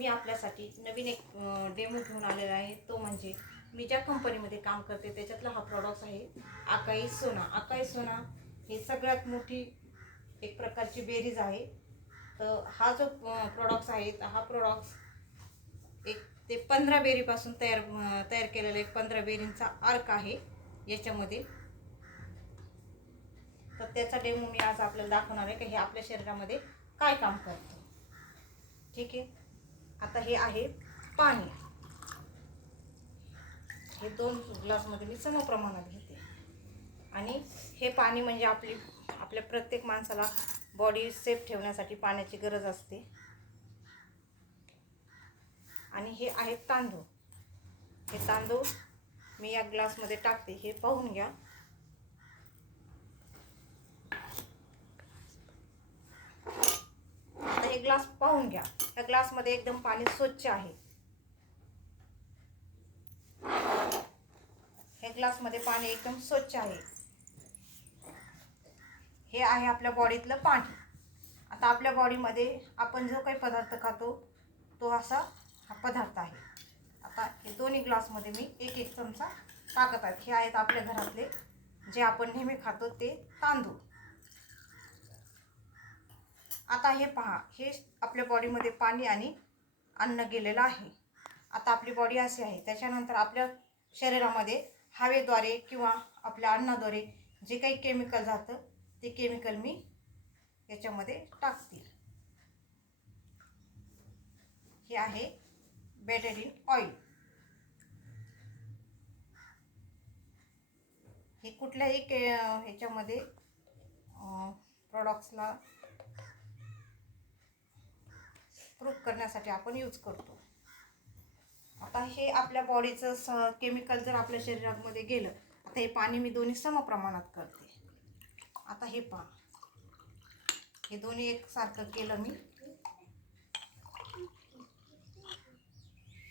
मी आपल्यासाठी नवीन एक डेमो घेऊन आलेला आहे। तो म्हणजे मी ज्या कंपनीमध्ये काम करते त्याच्यातला हा प्रॉडक्ट आहे आकाई सोना। आकाई सोना ही सगळ्यात मोठी एक प्रकारची बेरीज आहे। तर हा जो प्रॉडक्ट आहे हा प्रॉडक्ट एक ते 15 बेरीपासून तयार केलेला एक 15 बेरींचा अर्क आहे याच्यामध्ये। तर त्याचा डेमो मी आज आपल्याला दाखवणार आहे की हे आपल्या शरीरामध्ये काय काम करतं। ठीक आहे, आता हे आहे पाणी। हे 2 ग्लासमध्ये मी सम प्रमाणात घेते आणि हे पाणी म्हणजे आपल्या प्रत्येक माणसाला बॉडी सेफ ठेवण्यासाठी पाण्याची गरज असते। आणि हे आहे तांदूळ। हे तांदूळ मी या ग्लासमध्ये टाकते, हे पाहून घ्या। आता हे ग्लास पाहून घ्या, या ग्लासमध्ये एकदम पाणी स्वच्छ आहे। हे ग्लासमध्ये पाणी एकदम स्वच्छ आहे। हे आहे आपल्या बॉडीतलं पाणी। आता आपल्या बॉडीमध्ये आपण जो काही पदार्थ खातो तो असा हा पदार्थ आहे। आता हे दोन्ही ग्लासमध्ये मी एक एक चमचा टाकत आहे। हे आहेत आपल्या घरातले जे आपण नेहमी खातो ते तांदूळ। आता हे पहा, हे आपल्या बॉडीमध्ये पाणी आणि अन्न गेलेलं आहे। आता आपली बॉडी अशी आहे, त्याच्यानंतर आपल्या शरीरामध्ये हवेद्वारे किंवा आपल्या अन्नाद्वारे जे काही केमिकल जातं ते केमिकल मी याच्यामध्ये टाकते। हे आहे बेटाडीन ऑइल। हे कुठल्याही ह्याच्यामध्ये प्रोडक्ट्सला प्रूफ करण्यासाठी आपण यूज करतो। आता हे आपल्या बॉडीचं केमिकल जर आपल्या शरीरामध्ये गेलं, आता हे पाणी मी दोन्ही सम प्रमाणात करते। आता हे पहा, हे दोन्ही एकसारखं केलं मी,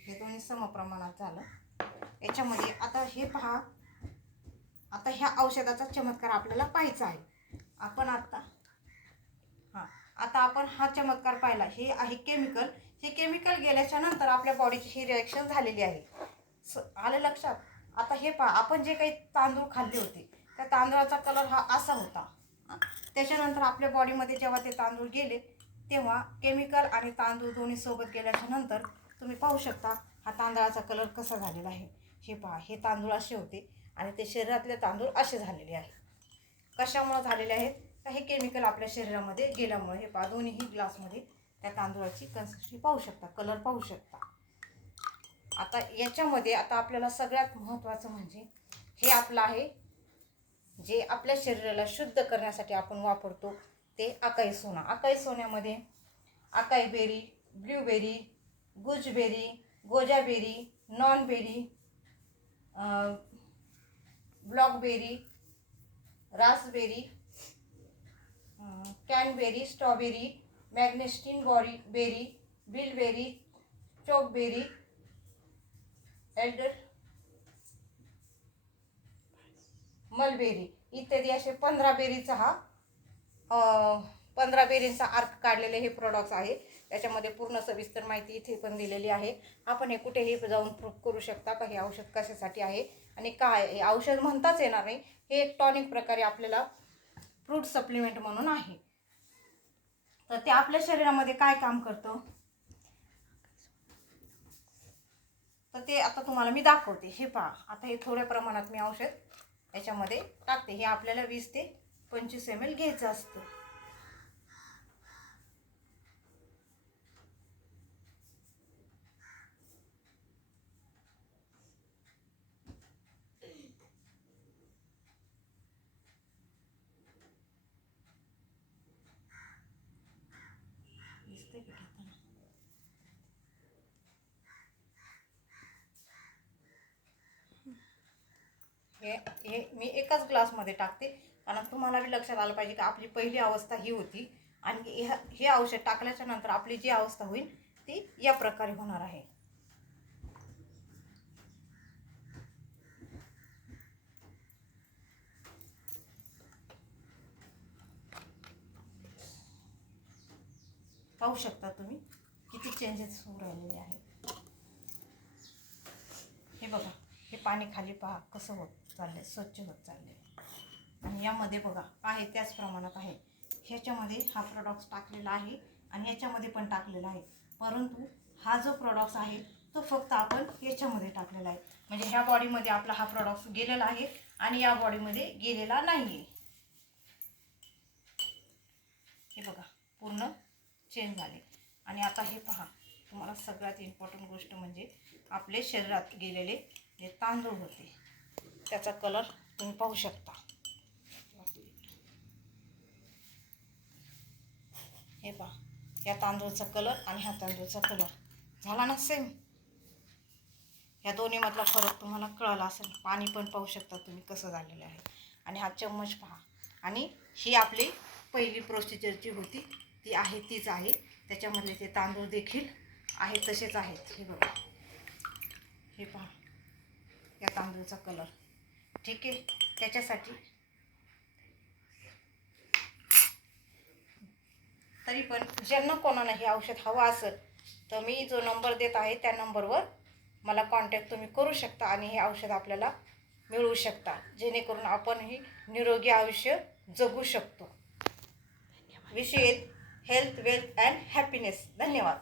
हे दोन्ही सम प्रमाणात झालं याच्यामध्ये। आता हे पहा, आता ह्या औषधाचा चमत्कार आपल्याला पाहायचा आहे। आपण आता आपण हा चमत्कार पाहिला। हे आहे केमिकल। हे केमिकल गेल्याच्या नंतर आपल्या बॉडीची ही रिॲक्शन झालेली आहे। आलं लक्षात? आता हे पहा, आपण जे काही तांदूळ खाल्ले होते त्या तांदूळाचा कलर हा असा होता। त्याच्यानंतर आपल्या बॉडीमध्ये जेव्हा ते तांदूळ गेले तेव्हा केमिकल आणि तांदूळ दोन्ही सोबत गेल्याच्या नंतर तुम्ही पाहू शकता हा तांदळाचा कलर कसा झालेला आहे। हे पहा, हे तांदूळ असे होते आणि ते शरीरातले तांदूळ असे झालेले आहेत। कशामुळे झालेले आहेत? तर हे केमिकल आपल्या शरीरामध्ये गेल्यामुळे। हे पहा, दोन्हीही ग्लासमध्ये त्या तांदूळाची कन्सिस्टन्सी पाहू शकता, कलर पाहू शकता। आता याच्यामध्ये आता आपल्याला सगळ्यात महत्त्वाचं म्हणजे हे आपलं आहे जे आपल्या शरीराला शुद्ध करण्यासाठी आपण वापरतो ते आकाई सोना। आकाई सोन्यामध्ये acai berry, blueberry, gooseberry, goji berry, नॉनबेरी, blackberry, raspberry, cranberry, strawberry, mangosteen berry, bilberry, chokeberry, elder mulberry इत्यादी असे 15 बेरीचा हा 15 बेरींचा अर्क काढलेले हे प्रोडक्ट्स आहे। त्याच्यामध्ये पूर्ण सविस्तर माहिती इथे पण दिलेली आहे। आपण हे कुठेही जाऊन प्रूफ करू शकता का हे औषध कशासाठी आहे आणि काय हे औषध म्हणताच येणार नाही। हे एक टॉनिक प्रकारे आपल्याला फ्रूट सप्लिमेंट म्हणून आहे। तर ते आपल्या शरीरामध्ये काय काम करतं तर ते आता तुम्हाला मी दाखवते। हे पहा, आता हे थोड्या प्रमाणात मी औषध याच्यामध्ये टाकते। हे आपल्याला 20 ते 25 ml घ्यायचं असतं। हे मी एकाच ग्लासमध्ये टाकते कारण तुम्हाला बी लक्षात आलं पाहिजे की आपली पहिली अवस्था ही होती आणि हे औषध टाकल्याच्या नंतर आपली जी अवस्था होईल ती या प्रकारे होणार आहे। पाहू शकता तुम्ही किती चेंजेस होऊ राहिलेले आहेत. हे बघा, हे पाणी खाली पहा कसं होत चाललंय, स्वच्छ होत चाललंय. आणि यामध्ये बघा आहे त्याच प्रमाणात आहे. ह्याच्यामध्ये हा प्रोडक्ट टाकलेला आहे आणि याच्यामध्ये पण टाकलेला आहे, परंतु हा जो प्रोडक्ट आहे तो फक्त आपण याच्यामध्ये टाकलेला आहे. म्हणजे ह्या बॉडीमध्ये आपला हा प्रोडक्ट गेलेला आहे आणि या बॉडीमध्ये गेलेला नाही आहे. हे बघा पूर्ण चेंज झाले. आणि आता हे पहा, तुम्हाला सगळ्यात इम्पॉर्टंट गोष्ट म्हणजे आपले शरीरात गेलेले जे तांदूळ होते त्याचा कलर तुम्ही पाहू शकता. हे पहा, या तांदूळचा कलर आणि ह्या तांदूळचा कलर झाला ना सेम. ह्या दोन्हीमधला फरक तुम्हाला कळला असेल. पाणी पण पाहू शकता तुम्ही कसं झालेलं आहे. आणि हा चम्मच पहा. आणि ही आपली पहिली प्रोसिजरची होती ती आहे तीच आहे. त्याच्यामधले ते तांदूळ देखील आहे तसेच आहेत. हे बघा, हे पहा या तांदूळचा कलर. ठीक आहे, त्याच्यासाठी तरी पण ज्यांना कोणाला हे औषध हवं असेल तर मी जो नंबर देत आहे त्या नंबरवर मला कॉन्टॅक्ट तुम्ही करू शकता आणि हे औषध आपल्याला मिळवू शकता, जेणेकरून आपण ही निरोगी आयुष्य जगू शकतो. Wish you health, wealth and happiness. धन्यवाद.